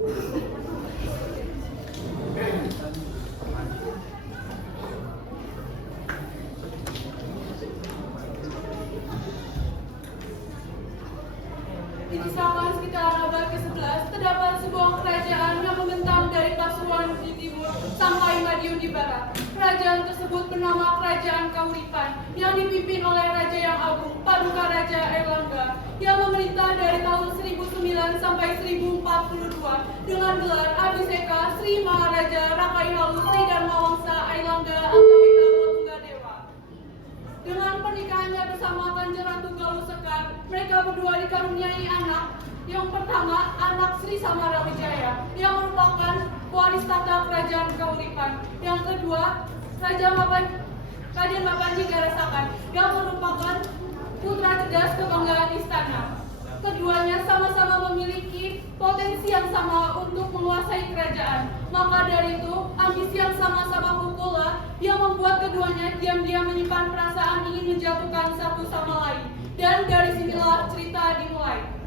Di Cisakan sekitar abad ke-11 terdapat sebuah kerajaan yang membentang dari Pasuruan di timur sampai Madiun di barat. Kerajaan tersebut bernama Kerajaan Kahuripan yang dipimpin oleh Raja yang Agung Paduka Raja Airlangga yang memerintah dari tahun 1009 sampai 1042 dengan gelar Abhiseka Sri Maharaja Rakai Halu Sri Dharma Wangsa Airlangga Angkawika Tunggadewa. Dengan pernikahannya bersama Kanjeng Ratu Galuh Sekar, mereka berdua dikaruniai anak. Yang pertama, anak Sri Samarawijaya yang merupakan pewaris tahta Kerajaan Kahuripan. Yang kedua, Raden Mapanji Garasakan yang merupakan putra cerdas kebanggaan istana. Keduanya sama-sama memiliki potensi yang sama untuk menguasai kerajaan. Maka dari itu, ambisi yang sama-sama pula yang membuat keduanya diam-diam menyimpan perasaan ingin menjatuhkan satu sama lain. Dan dari sinilah cerita dimulai.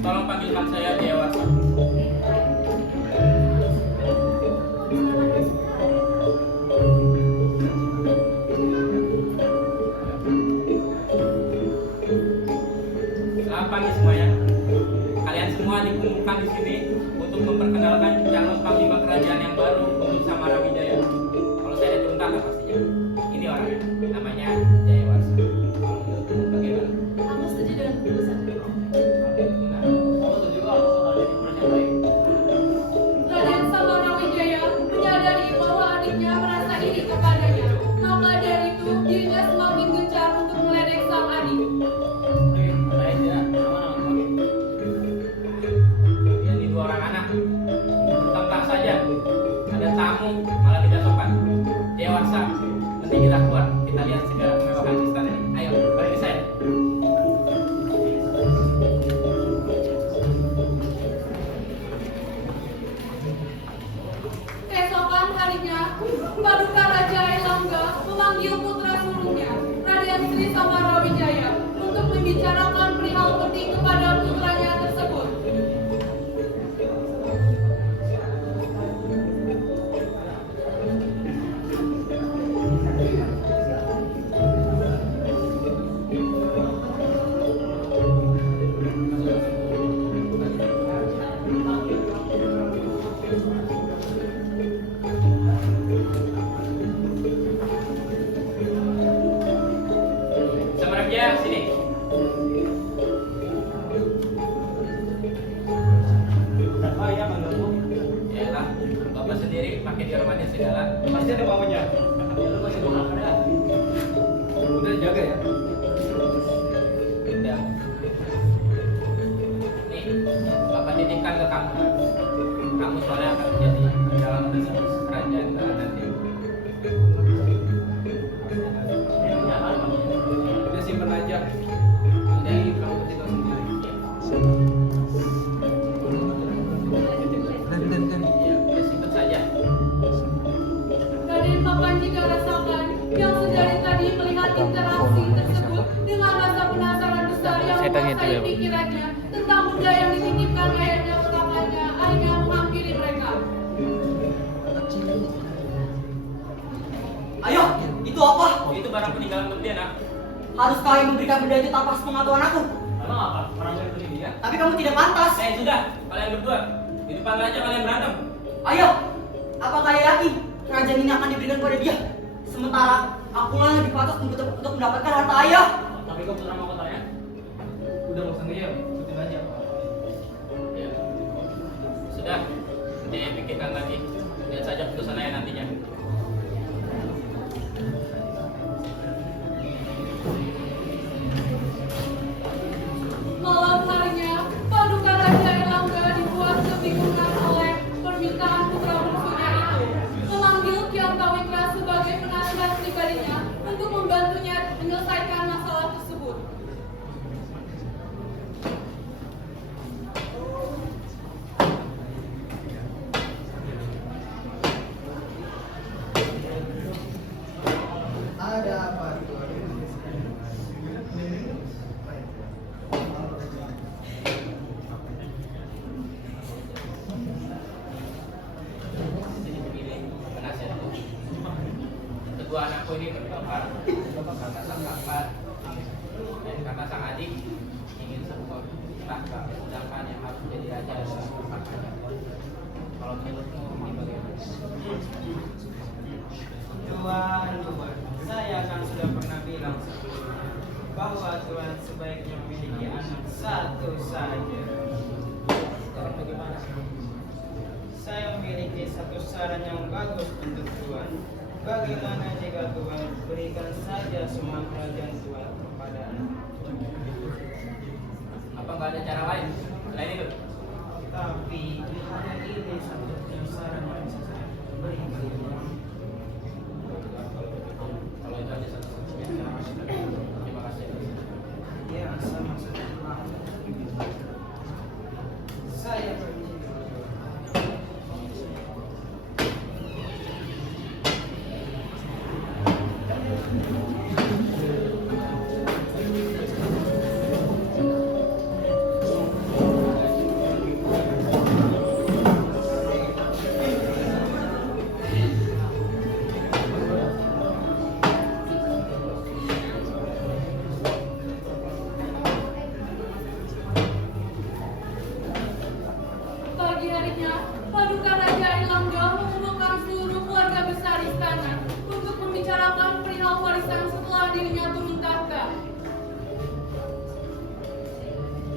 Tolong panggilkan saya Dewasa. Selamat pagi semuanya. Kalian semua dikumpulkan di sini untuk memperkenalkan calon panglima kerajaan yang baru untuk Samarawijaya. Kalau saya diperintahkan pastinya. Ini orangnya, namanya Jayawarsa. Bagaimana? Aku setuju dengan keputusan. Raden Samarawijaya menyadari bahwa adiknya merasa iri kepadanya. Maka dari itu dirinya semakin gencar untuk meledek sang adik. Ini dua orang anak. Tentang saja. Ada tamu malah tidak sopan. Dewasa, mending kita keluar. Kita lihat segala kemewahan istana ini. Ayo, beri saya. Keesokan harinya, Paduka Raja Airlangga memanggil putra sulungnya, Raden Sri Samarawijaya, untuk membicarakan perihal penting kepada putranya tersebut. segala. Pasti ada maunya. Ya, lu masih belum ada. Udah jaga ya. Udah. Nih, Bapak titipkan ke kamu. Kamu soalnya akan menjadi dalam kerajaan nanti. Udah simpen aja. Jadi Kamu kasih tahu sendiri. ya, ya simpan saja. Raden Papan jika rasakan yang sedari tadi melihat interaksi tersebut dengan rasa penasaran besar yang menguasai pikirannya tentang benda yang dititipkan ayahnya kepadanya, akhirnya menghampiri mereka. Ayo, itu apa? Itu barang peninggalan Nurdia, nak. Harus kalian memberikan benda itu tanpa sepengetahuan aku. Emang apa? Orang yang beli dia? Tapi kamu tidak pantas. Sudah, kalian berdua. Di depan raja kalian berantem. Ayo, apa kalian yakin kerajaan ini akan diberikan kepada dia? Sementara aku lah lebih pantas untuk mendapatkan harta ayah. Tapi kau putra mahkotanya? Udah nggak usah ngeyel, ikutin aja. Ya. Sudah, jangan pikirkan lagi. Lihat saja keputusan ayah nantinya. Malam harinya, paduka Raja Erlangga dibuat kebingungan oleh permintaan putra bungsunya itu, memanggil Kian Kawitra sebagai penasihat pribadinya untuk membantunya menyelesaikan masalah tersebut. Ada apa tuh? Penasihatku. Kedua anakku ini bertengkar karena sang kakak dan karena sang adik ingin sebuah tahta, sedangkan yang harus menjadi raja adalah kakaknya. Kalau menurutmu ini bagaimana? Tuhan, saya kan sudah pernah bilang sebelumnya bahwa Tuhan sebaiknya memiliki anak satu saja. Sekarang bagaimana? Saya memiliki satu saran yang bagus untuk Tuhan. Bagaimana jika Tuhan berikan saja semua kerajaan Tuhan kepada anak? Apa nggak ada cara lain selain itu? Tapi hanya ini satu saran yang bisa saya berikan. Kalau itu aja satu-satunya cara. Terima kasih. Ya, sama-sama. Saya permisi. Pagi harinya, paduka Raja Erlangga mengumpulkan seluruh keluarga besar istana untuk membicarakan perihal warisan setelah dirinya turun tahta.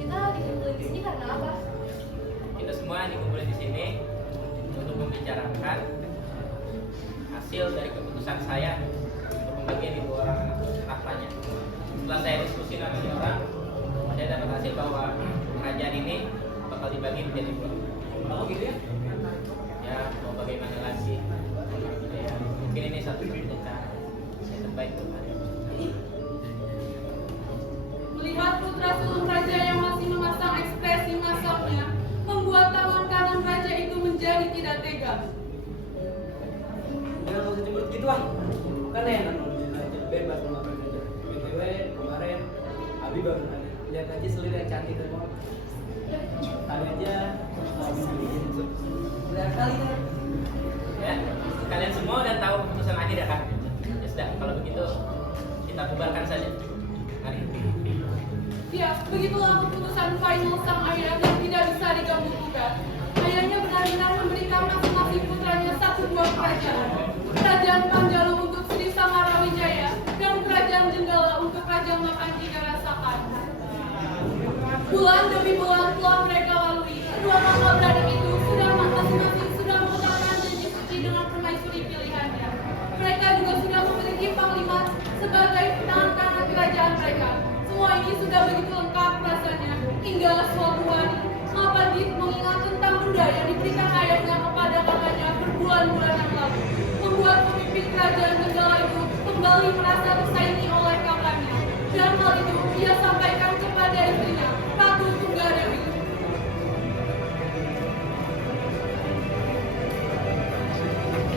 Kita dikumpulin di sini karena apa? Kita semua dikumpulin di sini untuk membicarakan hasil dari keputusan saya untuk membagi di dua anak tahtanya. Setelah saya diskusi dengan orang, saya dapat hasil bahwa kerajaan ini bakal dibagi menjadi dua. Oh gitu ya? Ya, mau bagaimana lagi? Ya, mungkin ini satu-satunya cara yang terbaik untuk kalian. Melihat putra sulung raja yang masih memasang ekspresi masalnya, membuat tangan kanan raja itu menjadi tidak tega. Jangan usah cemberut gitu ah. Kan enak aja bebas melakukan aja. BTW kemarin Abi baru nanya, lihat aja selir yang cantik dan mau. Kali aja lihat kali kan. Ya, kalian semua udah tahu keputusan akhir ya kan? Ya sudah, kalau begitu kita bubarkan saja. Mari. Ya, begitulah keputusan final sang ayah yang tidak bisa diganggu-gugat. Ayahnya benar-benar memberikan masing-masing putranya satu buah kerajaan. Kerajaan Panjalu untuk Sri Sangarawijaya dan kerajaan Jenggala untuk Raja Makanjika Rasakan. Bulan demi bulan telah mereka lalui. Kedua kakak beradik itu sudah masing-masing sudah mengucapkan janji suci dengan permaisuri sebagai tangan kanan kerajaan mereka. Semua ini sudah begitu lengkap rasanya hingga suatu hari Mapandit mengingat tentang benda yang diberikan ayahnya kepada kakaknya berbulan-bulan yang lalu, membuat pemimpin kerajaan Nenggala itu kembali merasa tersaingi oleh kakaknya. Dan hal itu dia sampaikan kepada istrinya, Ratu Tunggadewi.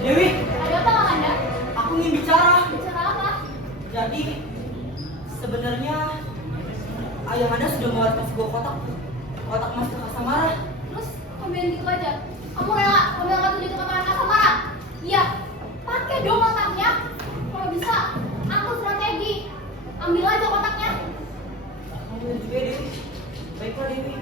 Dewi, Ada apa Kakanda? aku ingin bicara. Bicara apa? Jadi sebenarnya ayah Anda sudah mewariskan sebuah kotak emas ke Kasamara. Terus komplain gitu aja. Kamu rela ambil kartu itu ke tangan Kasamara? Iya. Pakai dong kotaknya. Kalau bisa, aku strategi. Ambil aja kotaknya. Ambil juga Dewi. Baiklah Dewi.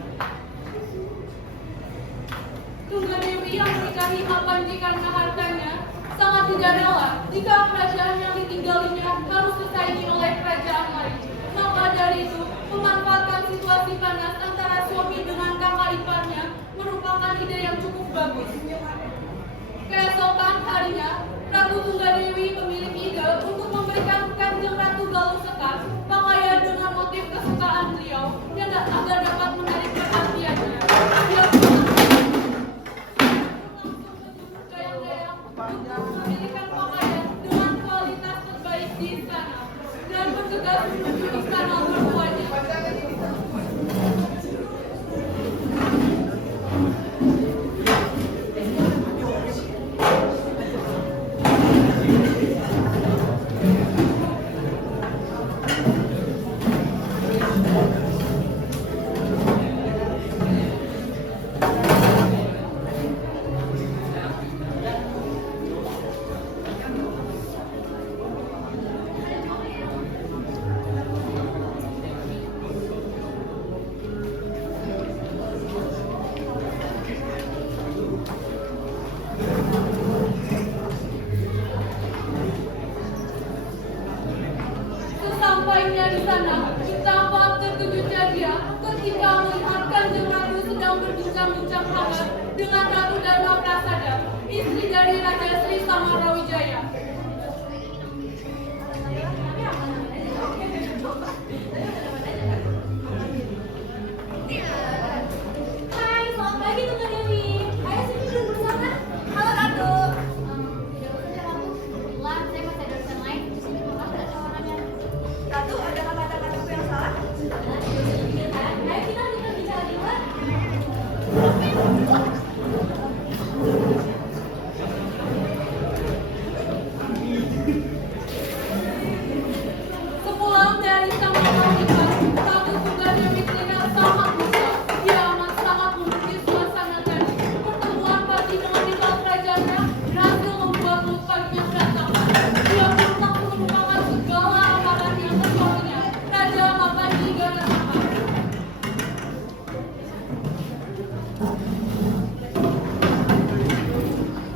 Tunggadewi yang menikahi Mapandi karena hartanya sangat tidak rela jika kerajaan yang ditinggalinya harus disaingi oleh kerajaan lain. Maka dari itu, memanfaatkan situasi panas antara suami dengan kakak iparnya merupakan ide yang cukup bagus. Keesokan harinya, Ratu Tunggadewi memiliki ide untuk memberikan Kanjeng Ratu Galuh Sekar pakaian dengan motif kesukaan beliau yang agar dapat menarik perhatiannya. Dia gayang-gayang untuk memilihkan pakaian dengan kualitas terbaik di istana dan bergegas menuju istana mertuanya. Sesampainya di sana, betapa terkejutnya dia ketika melihat Kanjeng Ratu sedang berbincang-bincang hangat dengan Ratu Dharma Prasada, istri dari Raja Sri Samarawijaya. Hai, selamat pagi Tunggadewi. Ayo sini duduk bersama. Halo Ratu. Tidak usah Ratu. Kebetulan saya masih ada urusan lain. Jadi maaf ada tawarannya. Ratu, ada kata-kataku yang salah? Ayo kita bicara di luar. Sepulang dari Samarawijaya, Ratu Tunggadewi terlihat sangat mesra. Dia amat sangat memuji suasana tadi. Pertemuan pagi dengan rival kerajaannya berhasil membuat mulut paginya berantakan. Dia pun langsung melupakan segala amarahnya ke suaminya, Raja Mapandi Ganasaka.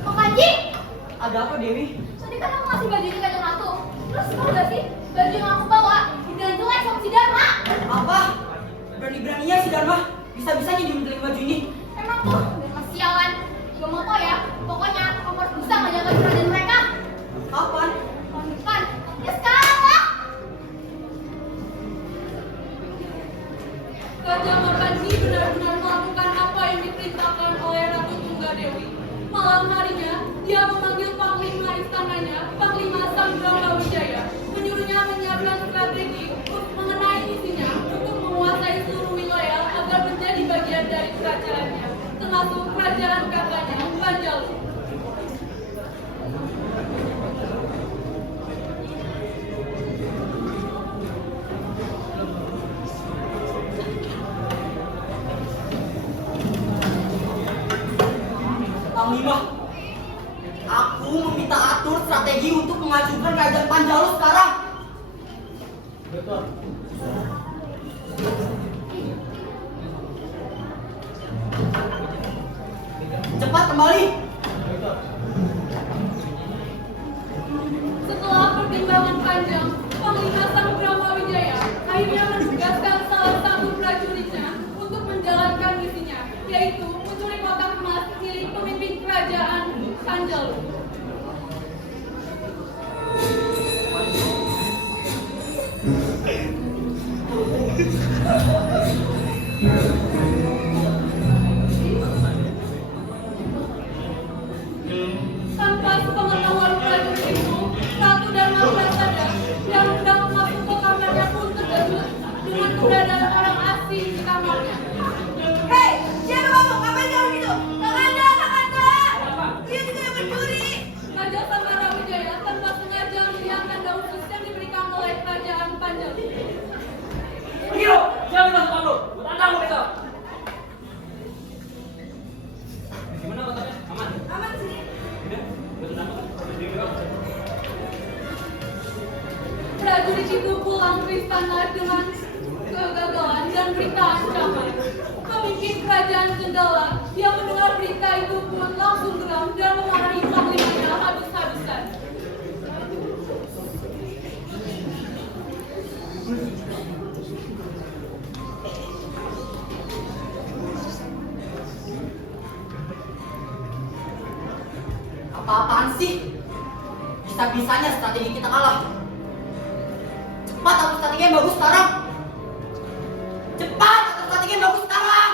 Kok Kanji? Ada apa Dewi? Tadi kan aku ngasih baju ini ke Kanjeng Ratu. Terus tau gak sih? Baju yang aku bawa dibilang jelek sama si Dharma. Apa? Berani-beraninya si Dharma bisa-bisanya dia baju ini. Emang tuh Dharma sialan. Gak mau tau ya. Pokoknya kamu harus bisa ngejaga kerajaan mereka. Kapan? Tahun depan. Ya sekarang lah. Raja Mapandi benar-benar melakukan apa yang diperintahkan oleh Ratu Tunggadewi. Malam harinya, dia memanggil Panglima istananya, Panglima Sambrawijaya, menyuruhnya menyiapkan strategi mengenai misinya untuk menguasai seluruh wilayah agar menjadi bagian dari kerajaannya, termasuk kerajaan kakaknya, Panjalu. Panglima, aku meminta atur strategi untuk menghancurkan kerajaan Panjalu sekarang. Betul. Cepat kembali. Betul. Setelah pertimbangan panjang, Panglima Sambrawijaya akhirnya menugaskan salah satu prajuritnya untuk menjalankan misinya, yaitu mencuri kotak emas milik pemimpin kerajaan Panjalu. prajurit itu pulang ke istana dengan kegagalan dan berita ancaman. Pemimpin kerajaan Jenggala yang mendengar berita itu pun langsung geram dan memarahi panglimanya habis-habisan. Apa-apaan sih? Bisa-bisanya strategi kita kalah. Cepat atau strategi yang bagus sekarang? Cepat atau strategi yang bagus sekarang?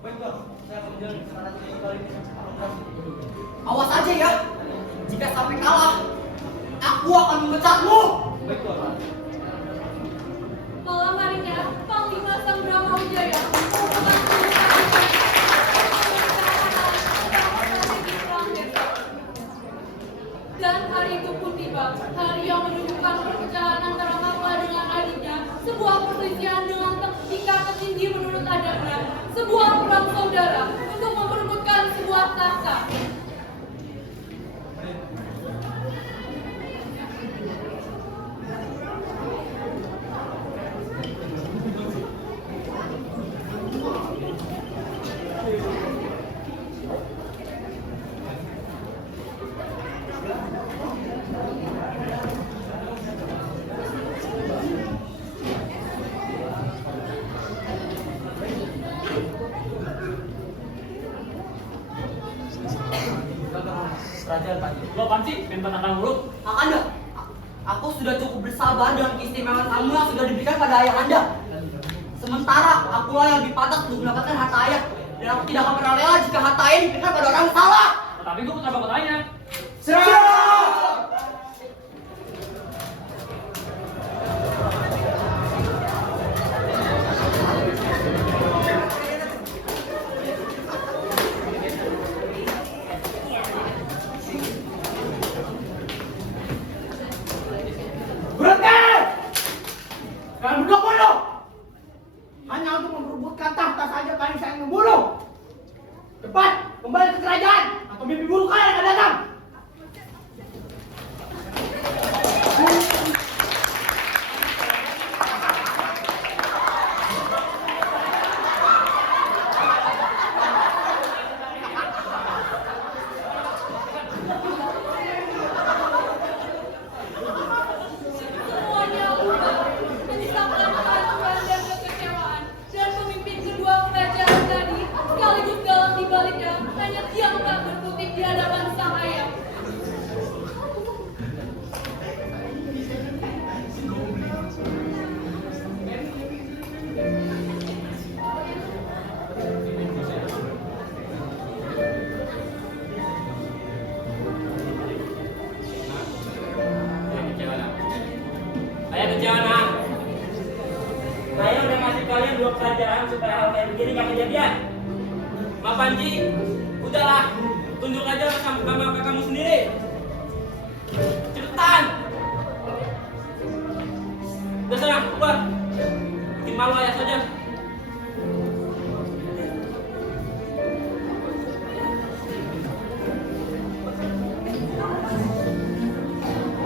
Baik Tuan, saya akan menjalani strategi kali ini. Awas aja ya. Jika sampai kalah, aku akan memecatmu. Baik Tuan. Malam harinya, Panglima Sang Brahmawijaya merupakan dan hari itu pun tiba, hari yang menunjukkan perpecahan antara Kapa dengan adiknya, sebuah perselisihan dengan tingkat tertinggi menurut adatnya, sebuah perang saudara untuk memperebutkan sebuah tahta. Kerajaan Panji. Lo apaan sih? Main batang mulu. Kakanda, aku sudah cukup bersabar dengan keistimewaan kamu yang sudah diberikan pada ayah Anda. Sementara akulah yang lebih pantas untuk mendapatkan harta ayah. Dan aku tidak akan pernah rela jika harta ayah diberikan pada orang yang salah. Tapi gue putra mahkotanya. Serang! Berhenti! Kalian berdua bodoh! Hanya untuk memperebutkan tahta saja kalian sayang membunuh. Cepat kembali ke kerajaan atau mimpi buruk kalian akan datang. Semuanya ubah, menyisakan kehancuran dan kekecewaan. Dan pemimpin kedua kerajaan tadi, sekaligus dalam dibaliknya, hanya diam tak berkutik di hadapan sang ayah. Saya kecewa nak. Saya udah ngasih kalian 2 kerajaan supaya hal kayak begini gak kejadian. Ma Panji, udahlah, tunjuk aja sama kakakmu sendiri. Cepetan. Udah sana, keluar. Bikin malu ayah saja.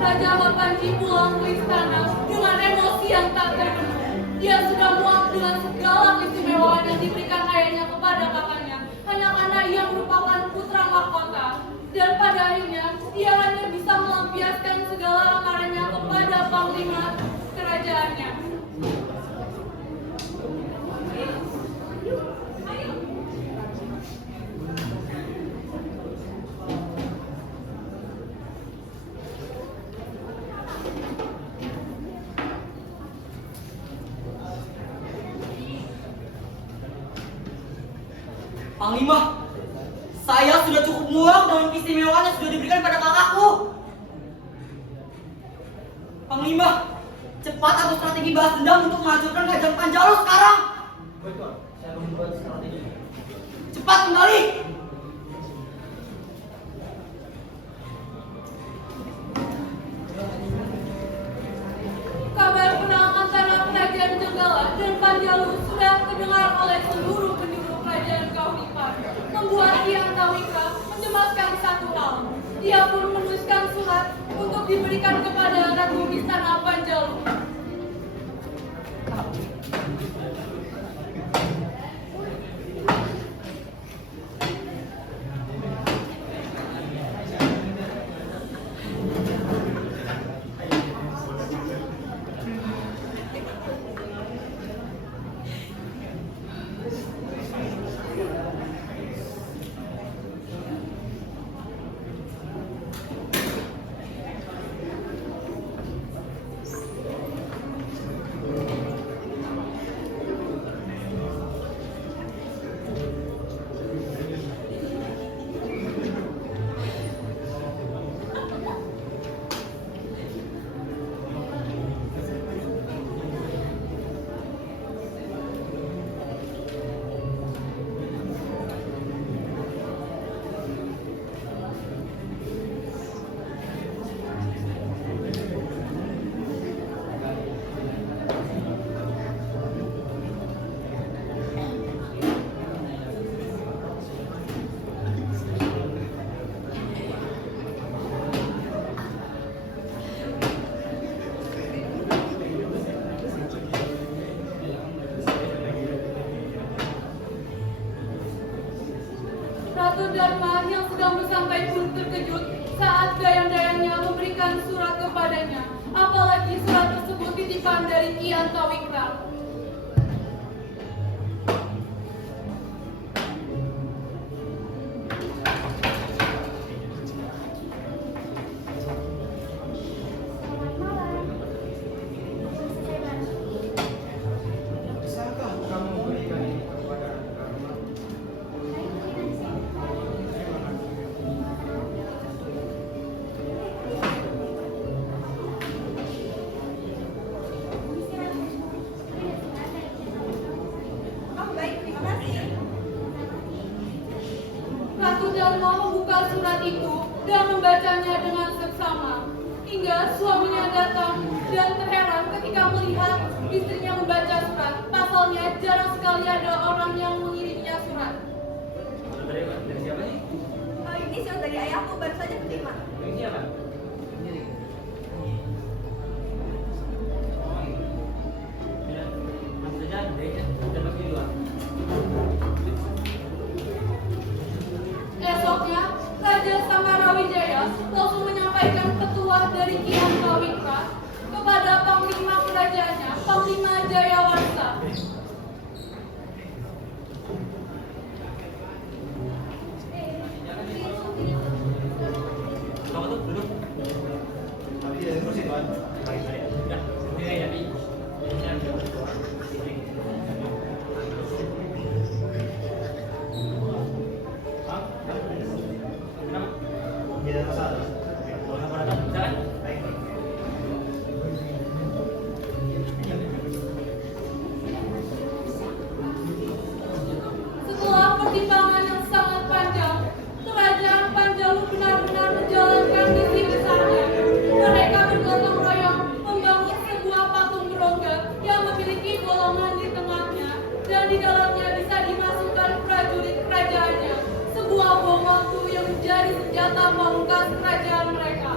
Raja Mapanji pulang ke istana dengan emosi yang tak terbendung. Dia sudah muak dengan segala keistimewaan yang diberikan ayahnya kepada kakaknya, hanya karena ia merupakan putra mahkota. Dan pada akhirnya, dia hanya bisa melampiaskan segala amarahnya kepada panglima kerajaannya. Panglima, saya sudah cukup muak dengan keistimewaan yang sudah diberikan pada kakakku. Panglima, cepat atau strategi balas dendam untuk menghancurkan kerajaan Panjalu sekarang. Baik Tuan, saya akan membuat strategi. Cepat kembali. Kabar perang antara kerajaan Jenggala dan Panjalu sudah terdengar oleh seluruh penjuru kerajaan Kauripan, membuat Hyang Tawika mencemaskan satu hal. Dia pun menuliskan surat untuk diberikan kepada Ratu Istana Panjalu dan membacanya dengan seksama. Hingga suaminya datang dan terheran ketika melihat istrinya membaca surat. Pasalnya jarang sekali ada orang yang mengiriminya surat. Dari siapa nih? Ini surat dari ayahku baru saja terima. Dari siapa? Sendiri. Oh ini. Ya, langsung saja adanya dan bagi dua. Esoknya, Raja Sangarawijaya langsung menyampaikan petuah dari Ki Angkawikra kepada Panglima kerajaannya, Panglima Jayawarsa. Kamu tuh duduk. Tapi dari kursi tuan. Udah, sendiri ya, Bi. Setelah pertimbangan yang sangat panjang, Kerajaan Panjalu benar-benar menjalankan misi besarnya. Mereka bergotong royong membangun sebuah patung berongga yang memiliki bolongan di tengahnya dan di dalamnya bisa dimasukkan prajurit kerajaannya. Sebuah bom waktu yang menjadi senjata pamungkas kerajaan mereka.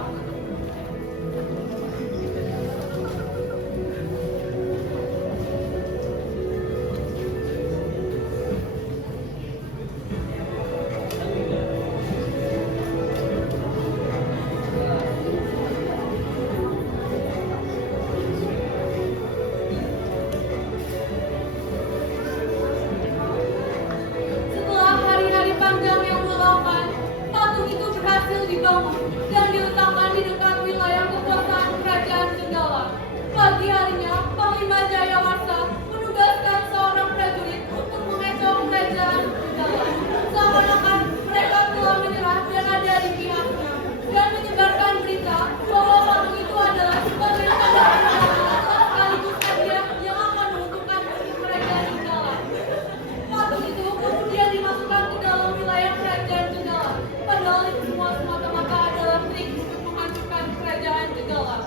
Setelah hari-hari panjang yang melelahkan, patung itu berhasil dibangun dan diletakkan di dekat wilayah kekuasaan kerajaan Jenggala. Pagi harinya, Panglima Jayawarsa menugaskan seorang prajurit untuk mengecoh kerajaan Jenggala. Seakan-akan mereka telah menyerah dan ada di pihaknya, dan menyebarkan berita bahwa patung itu adalah sebagai tanda perjalanan sekaligus hadiah yang akan menguntungkan kerajaan Jenggala. Patung itu kemudian dimasukkan ke dalam wilayah kerajaan Jenggala. Padahal itu semua semata-mata adalah trik untuk menghancurkan kerajaan Jenggala.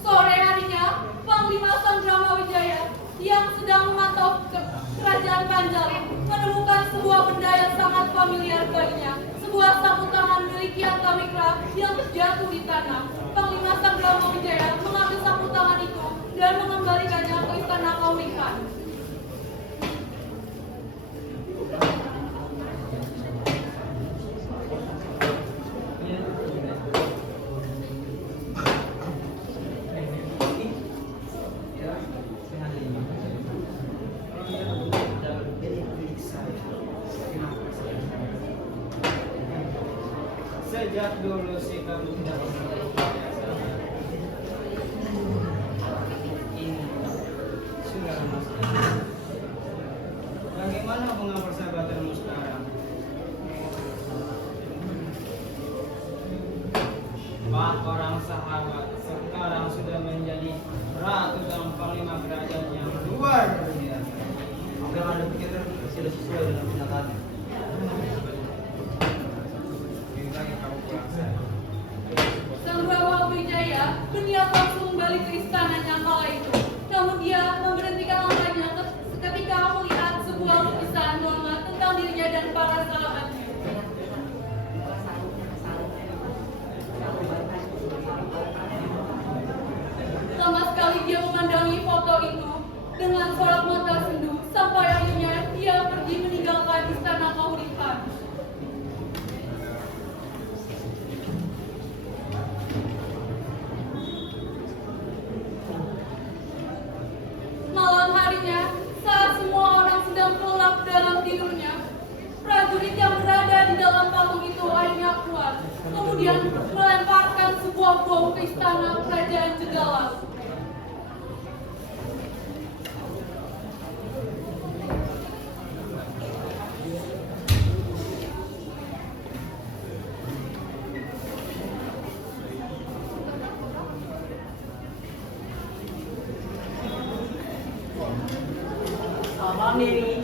Sore harinya, Panglima Sangramawijaya yang sedang memantau kerajaan Panjalu menemukan sebuah benda yang sangat familiar baginya. Sebuah sapu tangan milik Ki Angkawikra yang terjatuh di tanah. Panglima Sangramawijaya mengambil sapu tangan itu dan mengembalikannya ke istana Kaulikan. Sejak dulu sih kamu tidak pernah biasa. Ini sudah mas. Bagaimana bunga persahabatanmu sekarang? Pak orang sahabat sekarang sudah menjadi ratu dan panglima kerajaan yang luar biasa. Apa yang Anda pikirkan sudah sesuai dengan kenyataannya. Sanggrawijaya berniat langsung balik ke istananya kala itu. Namun dia memberhentikan langkahnya ketika melihat sebuah lukisan lama tentang dirinya dan para sahabatnya. Lama sekali dia memandangi foto itu dengan sorot mata sendu sampai akhirnya dia pergi meninggalkan istana Kaulikan. Malam harinya, saat semua orang sedang terlelap dalam tidurnya, prajurit yang berada di dalam patung itu akhirnya keluar, kemudian melemparkan sebuah bom ke istana kerajaan Jenggala. Selamat malam, Dewi.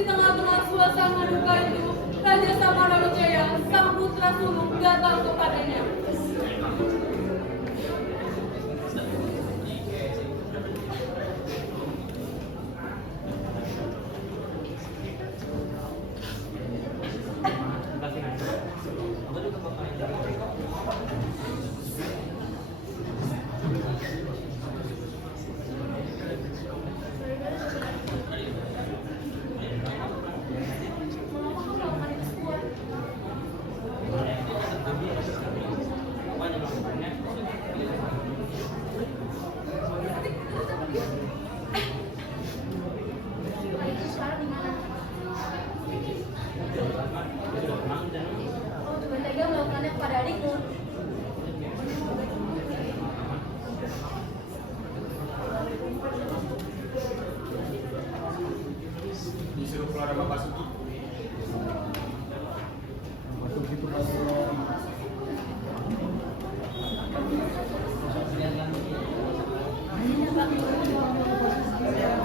Di tengah-tengah suasana duka itu, Raja Samarawijaya, sang putra sulung, datang kepadanya. Mengapa kau melakukan itu semua? Adikku sekarang di mana? Kau dengan tega melakukannya kepada adikmu. Disuruh keluar sama Pak Sugi.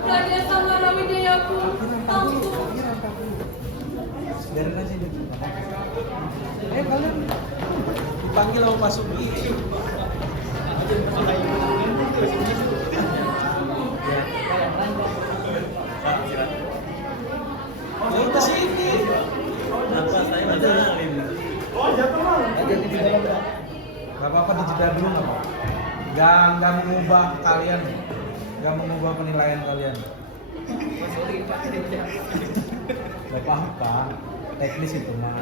Raja Samarawijaya pun langsung Biarin aja deh. Kalian dipanggil sama Pak Sugi. Oh, ke sini. Kenapa saya nggak kenalin? Oh, jatuh mal. Gak apa-apa, dijeda dulu nggak apa-apa. Nggak mengubah kalian, nggak mengubah penilaian kalian. Gak apa-apa, teknis itu mah.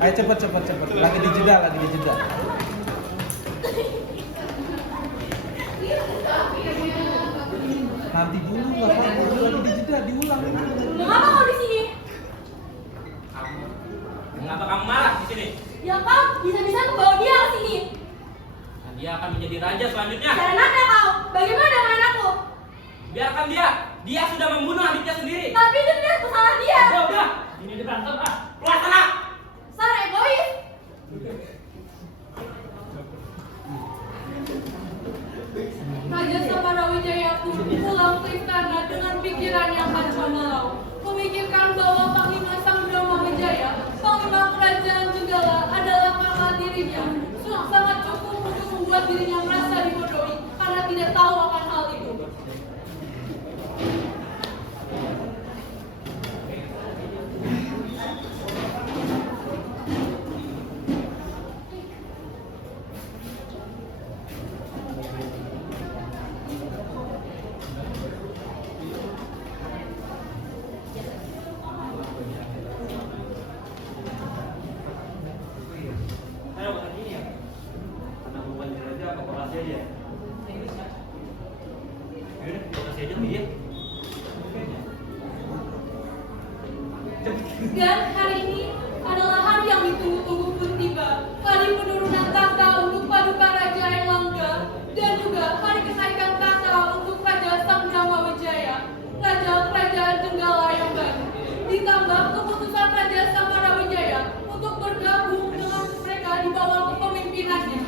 Ayo cepet. Lagi dijeda. Nanti dulu nggak apa-apa, lagi dijeda, diulang. Mengapa kau di sini? Mengapa kamu marah di sini? Ya kau bisa-bisa membawa dia ke sini. Nah, dia akan menjadi raja selanjutnya. Seenaknya kau. Bagaimana dengan anakku? Biarkan dia. Dia sudah membunuh adiknya sendiri. Tapi itu tidak kesalahan dia. Udah. Ini berantem ah. Keluar sana. Sar egois. Raja Samarawijaya pun pulang ke istana dengan pikiran yang kacau balau, memikirkan bahwa Panglima Samarawijaya, Panglima Kerajaan Jenggala adalah kakak dirinya, sangat cukup untuk membuat dirinya merasa dibodohi karena tidak tahu akan hal itu. Saya bukan ini ya. Karena bukan raja apa kolasi aja. Yaudah, kolasi aja dia. Dan hari ini adalah hari yang ditunggu-tunggu pun tiba. Hari penurunan tahta untuk Paduka Raja Airlangga dan juga hari kenaikan tahta untuk Raja Samarawijaya, Raja Kerajaan Jenggala yang baru. Ditambah keputusan Raja Samarawijaya untuk bergabung dengan mereka di bawah kepemimpinannya.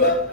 Thank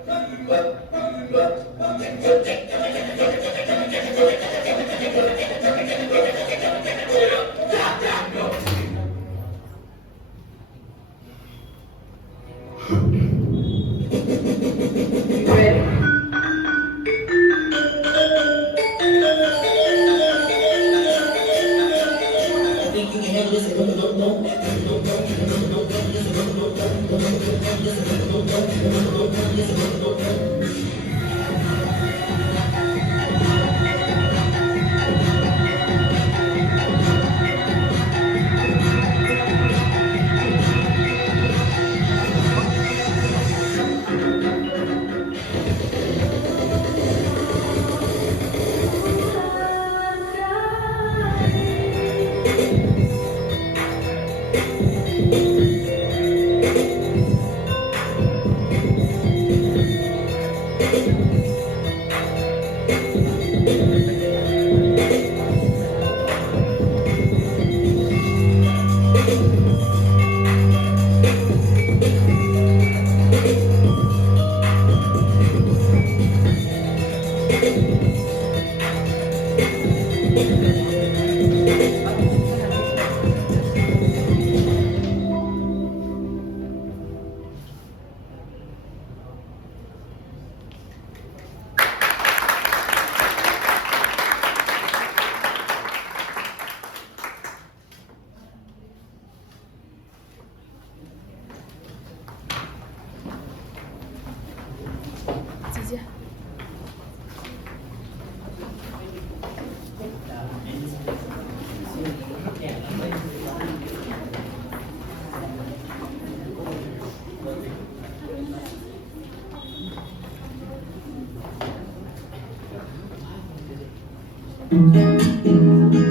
you.